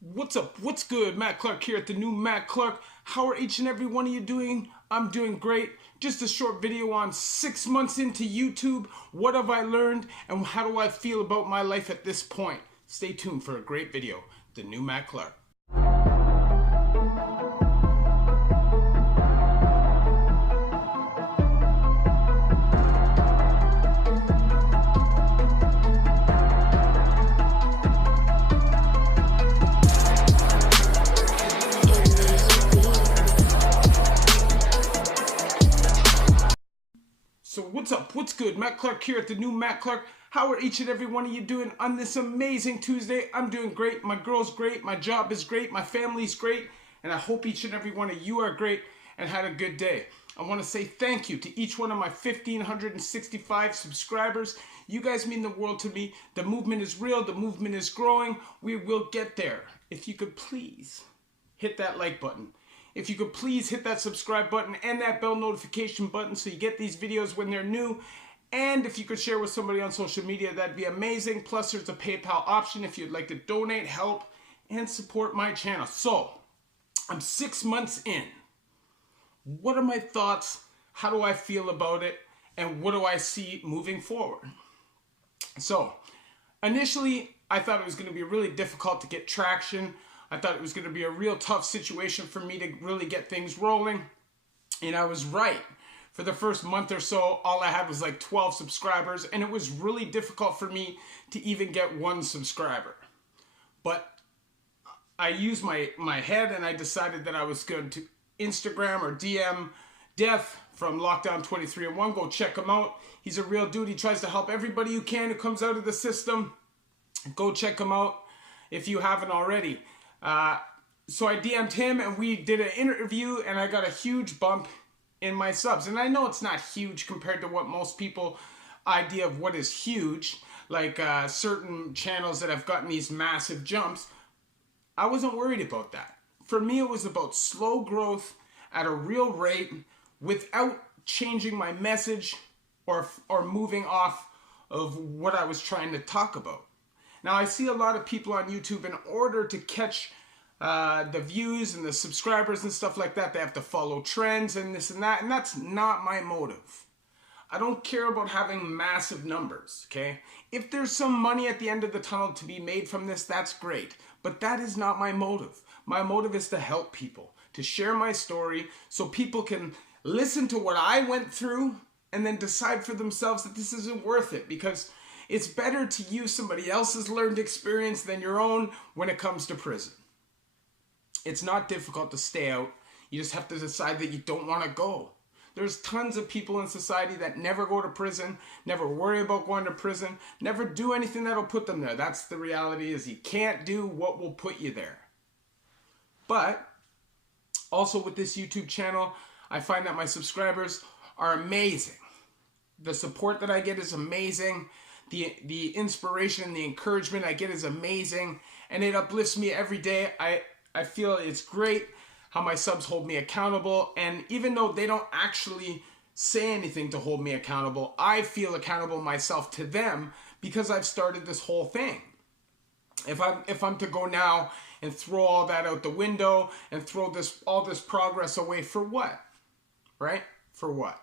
What's up? What's good? Matt Clark here at the new Matt Clark. How are each and every one of you doing? I'm doing great. Just a short video on 6 months into YouTube. What have I learned and how do I feel about my life at this point? Stay tuned for a great video. The new Matt Clark. So what's up? What's good? Matt Clark here at the new Matt Clark. How are each and every one of you doing on this amazing Tuesday? I'm doing great. My girl's great. My job is great. My family's great. And I hope each and every one of you are great and had a good day. I want to say thank you to each one of my 1,565 subscribers. You guys mean the world to me. The movement is real. The movement is growing. We will get there. If you could please hit that like button. If you could please hit that subscribe button and that bell notification button so you get these videos when they're new. And if you could share with somebody on social media, that'd be amazing. Plus, there's a PayPal option if you'd like to donate, help, and support my channel. So, I'm 6 months in. What are my thoughts? How do I feel about it? And what do I see moving forward? So, initially, I thought it was going to be really difficult to get traction. I thought it was going to be a real tough situation for me to really get things rolling. And I was right. For the first month or so, all I had was like 12 subscribers. And it was really difficult for me to even get 1 subscriber. But I used my head and I decided that I was going to Instagram or DM Death from Lockdown 23-1. Go check him out. He's a real dude. He tries to help everybody who can who comes out of the system. Go check him out if you haven't already. So I DM'd him and we did an interview and I got a huge bump in my subs. And I know it's not huge compared to what most people idea of what is huge, like certain channels that have gotten these massive jumps. I wasn't worried about that. For me, it was about slow growth at a real rate without changing my message or moving off of what I was trying to talk about. Now, I see a lot of people on YouTube, in order to catch the views and the subscribers and stuff like that, they have to follow trends and this and that, and that's not my motive. I don't care about having massive numbers, okay? If there's some money at the end of the tunnel to be made from this, that's great. But that is not my motive. My motive is to help people, to share my story so people can listen to what I went through and then decide for themselves that this isn't worth it, because it's better to use somebody else's learned experience than your own when it comes to prison. It's not difficult to stay out. You just have to decide that you don't want to go. There's tons of people in society that never go to prison, never worry about going to prison, never do anything that'll put them there. That's the reality, is you can't do what will put you there. But also with this YouTube channel, I find that my subscribers are amazing. The support that I get is amazing. The inspiration and the encouragement I get is amazing, and it uplifts me every day. I feel it's great how my subs hold me accountable, and even though they don't actually say anything to hold me accountable, I feel accountable myself to them because I've started this whole thing. If I'm to go now and throw all that out the window and throw all this progress away, for what? Right? For what?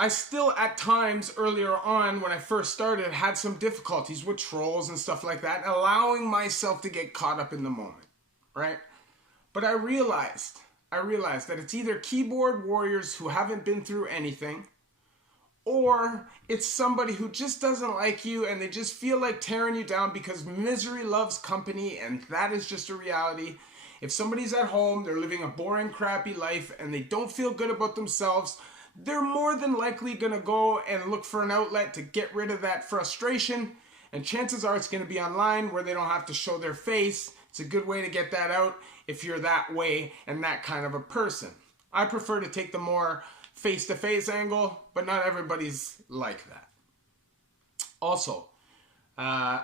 I still, at times earlier on when I first started, had some difficulties with trolls and stuff like that, allowing myself to get caught up in the moment, right? But I realized that it's either keyboard warriors who haven't been through anything, or it's somebody who just doesn't like you and they just feel like tearing you down because misery loves company, and that is just a reality. If somebody's at home, they're living a boring, crappy life, and they don't feel good about themselves, they're more than likely going to go and look for an outlet to get rid of that frustration. And chances are it's going to be online where they don't have to show their face. It's a good way to get that out if you're that way and that kind of a person. I prefer to take the more face-to-face angle, but not everybody's like that. Also, I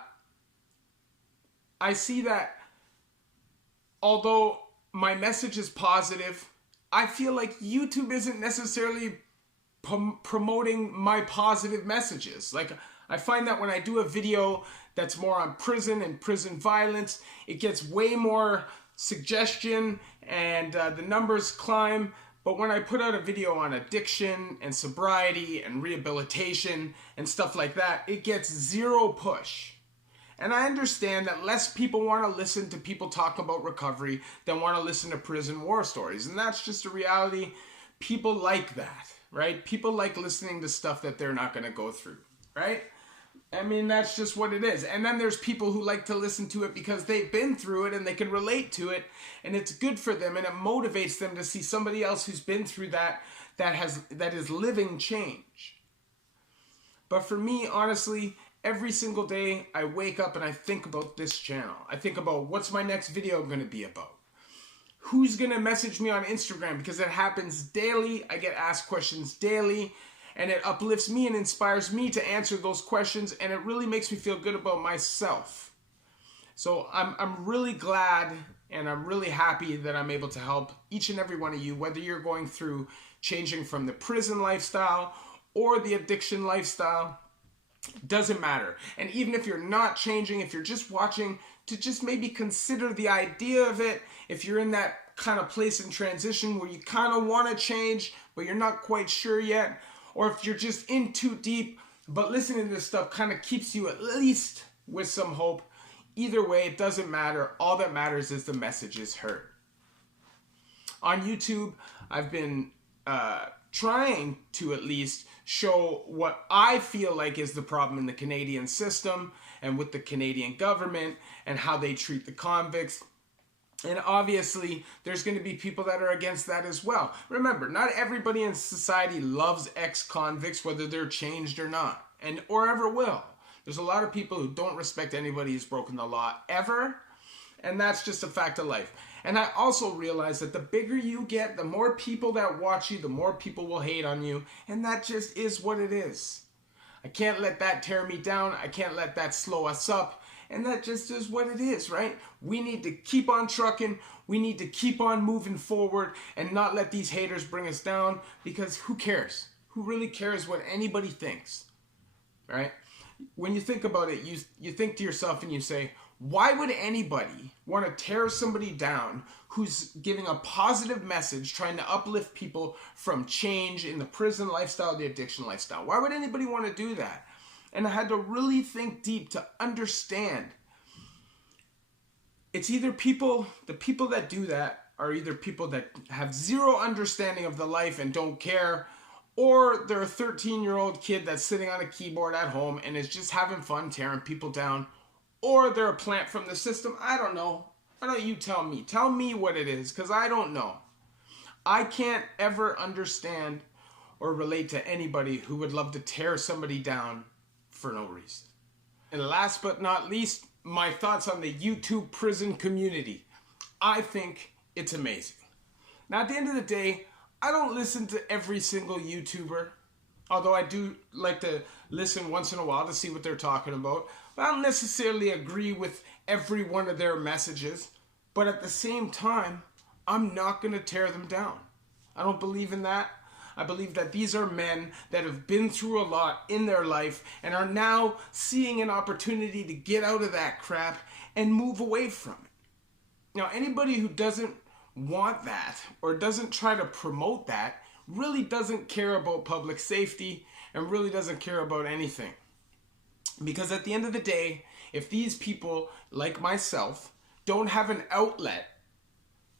see that although my message is positive, I feel like YouTube isn't necessarily promoting my positive messages. Like, I find that when I do a video that's more on prison and prison violence. It gets way more suggestion and the numbers climb. But when I put out a video on addiction and sobriety and rehabilitation and stuff like that, it gets zero push. And I understand that less people want to listen to people talk about recovery than want to listen to prison war stories. And that's just a reality. People like that, right? People like listening to stuff that they're not going to go through, right? I mean, that's just what it is. And then there's people who like to listen to it because they've been through it and they can relate to it, and it's good for them and it motivates them to see somebody else who's been through that is living change. But for me, honestly, every single day I wake up and I think about this channel. I think about what's my next video going to be about. Who's going to message me on Instagram, because it happens daily. I get asked questions daily. And it uplifts me and inspires me to answer those questions, and it really makes me feel good about myself. So I'm really glad and I'm really happy that I'm able to help each and every one of you, whether you're going through changing from the prison lifestyle or the addiction lifestyle. Doesn't matter. And even if you're not changing, if you're just watching, to just maybe consider the idea of it. If you're in that kind of place in transition where you kind of want to change, but you're not quite sure yet, or if you're just in too deep, but listening to this stuff kind of keeps you at least with some hope. Either way, it doesn't matter. All that matters is the message is heard. On YouTube, I've been trying to at least show what I feel like is the problem in the Canadian system and with the Canadian government and how they treat the convicts. And obviously, there's going to be people that are against that as well. Remember, not everybody in society loves ex-convicts, whether they're changed or not, or ever will. There's a lot of people who don't respect anybody who's broken the law ever, and that's just a fact of life. And I also realize that the bigger you get, the more people that watch you, the more people will hate on you, and that just is what it is. I can't let that tear me down. I can't let that slow us up. And that just is what it is, right? We need to keep on trucking. We need to keep on moving forward and not let these haters bring us down, because who cares? Who really cares what anybody thinks, right? When you think about it, you think to yourself and you say, why would anybody want to tear somebody down who's giving a positive message, trying to uplift people from change in the prison lifestyle, the addiction lifestyle? Why would anybody want to do that? And I had to really think deep to understand. It's either the people that do that are either people that have zero understanding of the life and don't care, or they're a 13-year-old kid that's sitting on a keyboard at home and is just having fun tearing people down, or they're a plant from the system. I don't know. Why don't you tell me? Tell me what it is, because I don't know. I can't ever understand or relate to anybody who would love to tear somebody down for no reason. And last but not least, my thoughts on the YouTube prison community. I think it's amazing. Now, at the end of the day, I don't listen to every single YouTuber, although I do like to listen once in a while to see what they're talking about. But I don't necessarily agree with every one of their messages. But at the same time, I'm not going to tear them down. I don't believe in that. I believe that these are men that have been through a lot in their life and are now seeing an opportunity to get out of that crap and move away from it. Now, anybody who doesn't want that or doesn't try to promote that really doesn't care about public safety and really doesn't care about anything. Because at the end of the day, if these people, like myself, don't have an outlet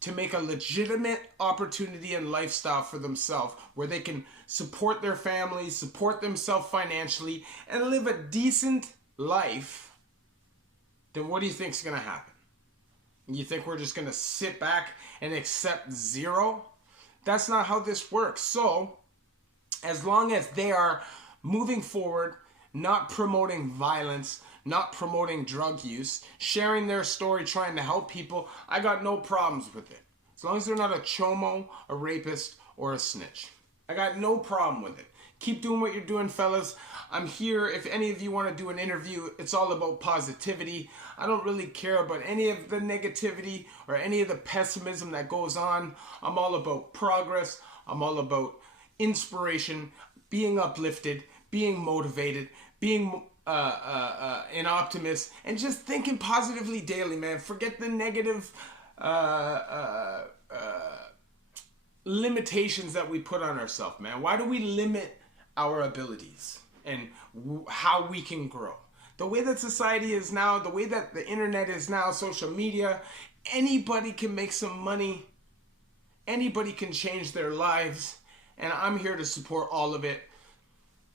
to make a legitimate opportunity and lifestyle for themselves where they can support their families, support themselves financially, and live a decent life, then what do you think is going to happen? You think we're just going to sit back and accept zero? That's not how this works. So, as long as they are moving forward, not promoting violence, not promoting drug use, sharing their story, trying to help people, I got no problems with it. As long as they're not a chomo, a rapist, or a snitch. I got no problem with it. Keep doing what you're doing, fellas. I'm here. If any of you want to do an interview, it's all about positivity. I don't really care about any of the negativity or any of the pessimism that goes on. I'm all about progress. I'm all about inspiration, being uplifted, being motivated, being an optimist, and just thinking positively daily, man. Forget the negative limitations that we put on ourselves, man. Why do we limit our abilities and how we can grow? The way that society is now, the way that the internet is now, social media, anybody can make some money. Anybody can change their lives, and I'm here to support all of it.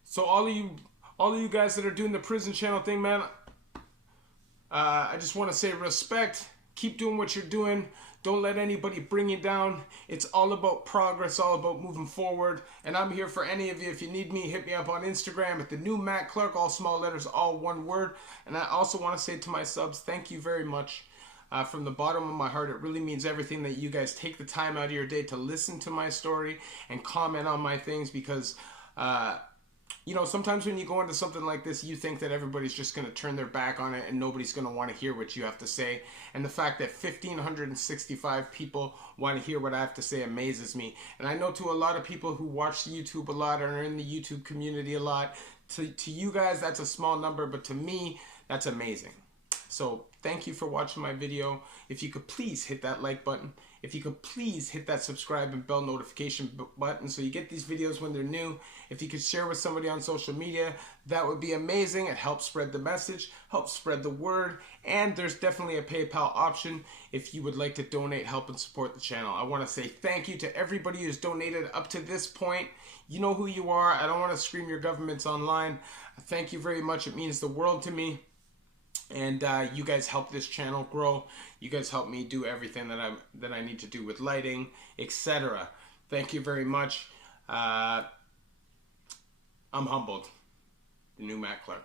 So all of you guys that are doing the prison channel thing, man, I just want to say respect. Keep doing what you're doing. Don't let anybody bring you down. It's all about progress, all about moving forward. And I'm here for any of you. If you need me, hit me up on Instagram at the new Matt Clark, all small letters, all one word. And I also want to say to my subs, thank you very much. From the bottom of my heart, it really means everything that you guys take the time out of your day to listen to my story and comment on my things, because you know, sometimes when you go into something like this, you think that everybody's just going to turn their back on it and nobody's going to want to hear what you have to say. And the fact that 1,565 people want to hear what I have to say amazes me. And I know to a lot of people who watch YouTube a lot or are in the YouTube community a lot, to you guys, that's a small number, but to me, that's amazing. So thank you for watching my video. If you could please hit that like button. If you could please hit that subscribe and bell notification button so you get these videos when they're new. If you could share with somebody on social media, that would be amazing. It helps spread the message, helps spread the word, and there's definitely a PayPal option if you would like to donate, help, and support the channel. I want to say thank you to everybody who's donated up to this point. You know who you are. I don't want to scream your governments online. Thank you very much. It means the world to me. And you guys help this channel grow. You guys help me do everything that I need to do with lighting, etc. Thank you very much. I'm humbled. The new Matt Clark.